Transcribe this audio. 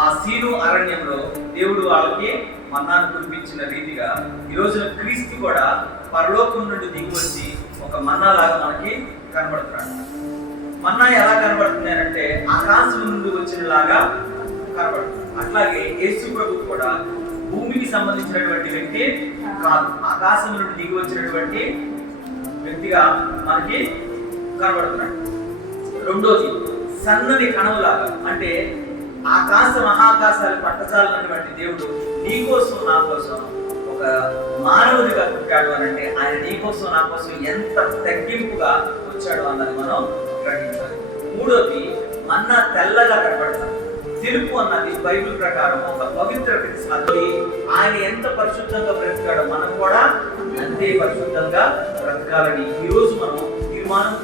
ఆ సీను అరణ్యంలో దేవుడు వాళ్ళకి మన్నాను కురిపించిన రీతిగా ఈ రోజున క్రీస్తు కూడా పరలోకం నుండి దిగి వచ్చి ఒక మన్నా లాగా మనకి కనబడుతున్నాడు. మన్నా ఎలా కనబడుతుంది అంటే ఆకాశం నుండి వచ్చినలాగా కనబడుతుంది. అట్లాగే యేసు ప్రభు కూడా భూమికి సంబంధించినటువంటి వ్యక్తి కాదు, ఆకాశం నుండి దిగి వచ్చినటువంటి వ్యక్తిగా మనకి కనబడుతున్నాడు. రెండోది సన్నని కణంలాగా, అంటే ఆకాశ మహాకాశాలు పట్టజాలన్నటువంటి దేవుడు నీ కోసం నా కోసం ఒక మానవుడిగా పుట్టాడు అని అంటే ఆయన నీ కోసం నా కోసం ఎంత తగ్గింపుగా వచ్చాడు అన్నది మనం గ్రహించాలి. మూడోది మన్నా తెల్లగా కనబడతాడు. తెలుపు అన్నది బైబిల్ ప్రకారం ఒక పవిత్ర ప్రతిష్ఠి. ఆయన ఎంత పరిశుద్ధంగా బ్రతికాడో మనం కూడా అంతే పరిశుద్ధంగా బ్రతకాలని ఈ రోజు మనం తీర్మానం